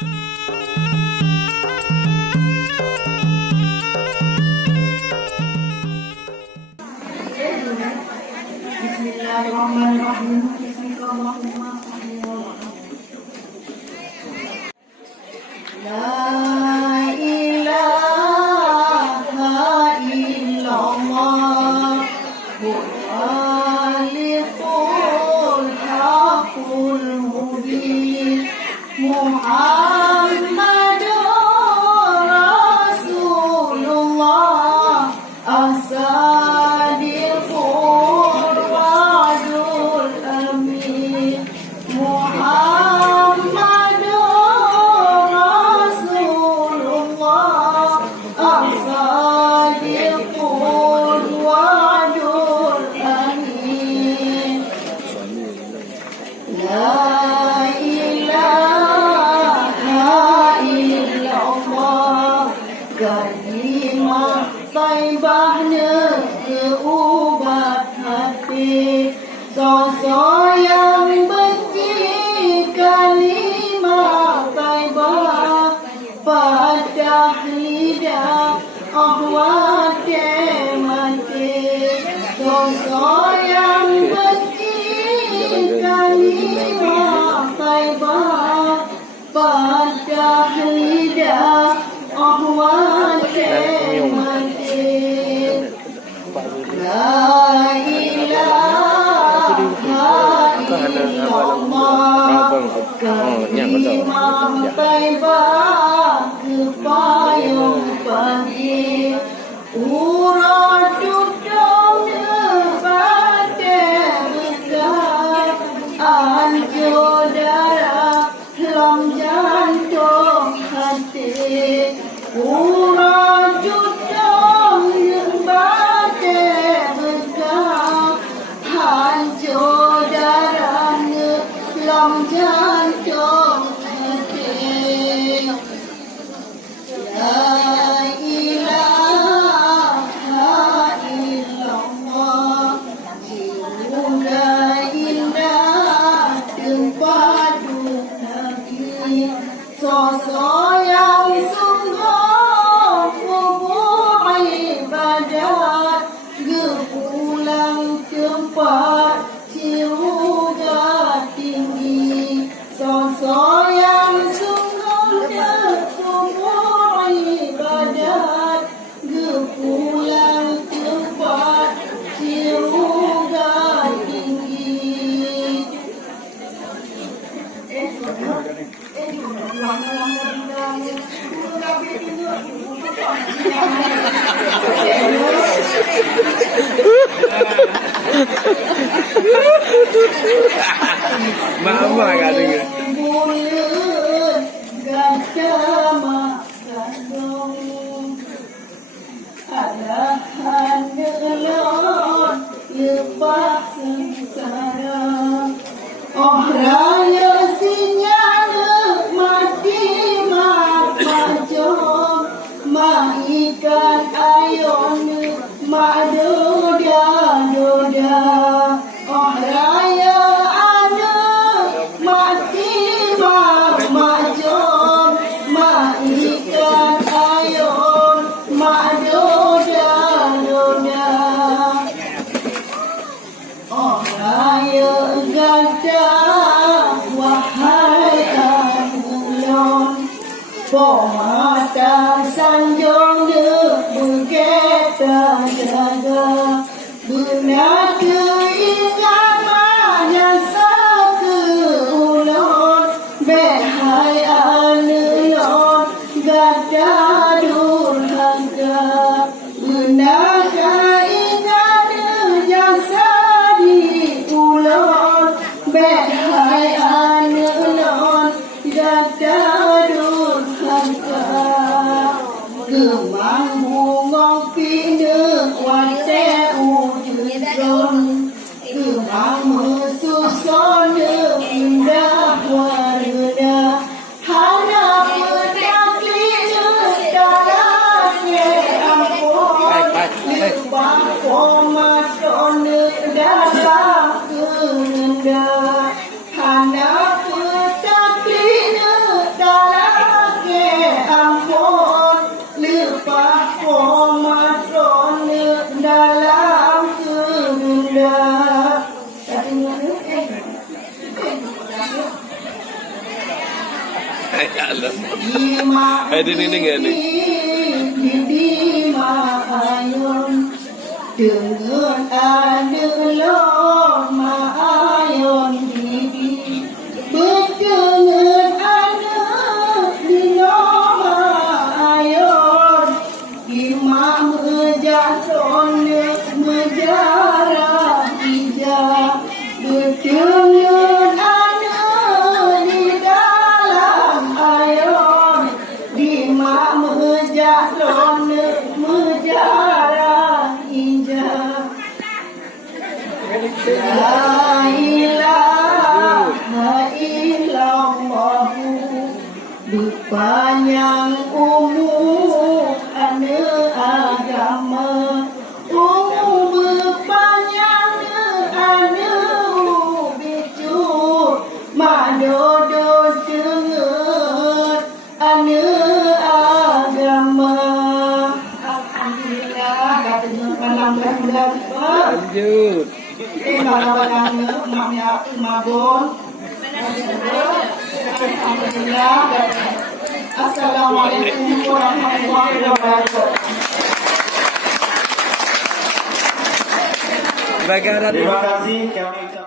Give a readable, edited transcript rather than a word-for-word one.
Bismillahirrahmanirrahim. La ilaha illallah Khaliqul haqqul mubin Muhammadur Rasulullah as-sadiqul wa'dul amin Muhammadur Rasulullah as-sadiqul wa'dul amin La ilaha illallah Kalimah taibahnya keubat hati Sosok yang benci kalimah taibah Padah lidah ahwat mati Sosok yang benci kalimah taibah Padah lidah ahwat mati La ilaha illallah Kalimah taibah kepayung pagi Urat dudung pada dekat Ancur darah lam jantung hati Urat dudung pada dekat Hancur darah lam jantung hati La ilaha illallah Jiwa indah tempat lagi Sosok yang sungguh kubur ibadat Gepulang tempat surga tinggi Sosok yang sungguh kubur ibadat Gepulang tempat surga tinggi Mama gak dengar. Bulan gajah makan Adahan gelon lepas sengsara Oh raya sinyal mati mak majom Mak ikan ayôn mak Dôda Oh raya Aneuk mati mak majom Mak ikan ayôn mak Dôda Oh raya gajah wahai Ayôn Pomata sanjung được berkata jaga Benar keingat yang satu ulon Behai Aneuk gada durhaka Benar keingat yang sadi ulon Behai Aneuk gada durhaka Gemang bungong pina wate ujudon Gemang mesusun indah warna Harap bertaklik dalamnya ampun Lebang komaton datang kenenda Harap bertaklik dalam Di ma Ayôn Dengan ada lo ma Ayôn di Berdengar anak di lo ma Ayôn Imam menjatuh menjarah hijab Berdengar anak di dalam Ayôn Imam menjatuh menjarah hijab La ilaha illallah Berpanjang umur aneuk agama berpanjang aneuk bicu madodo dengar aneuk agama Alhamdulillah katanya malam bulan Lanjut. malam maknya mabon Alhamdulillah. Assalamualaikum warahmatullahi wabarakatuh. Terima kasih kami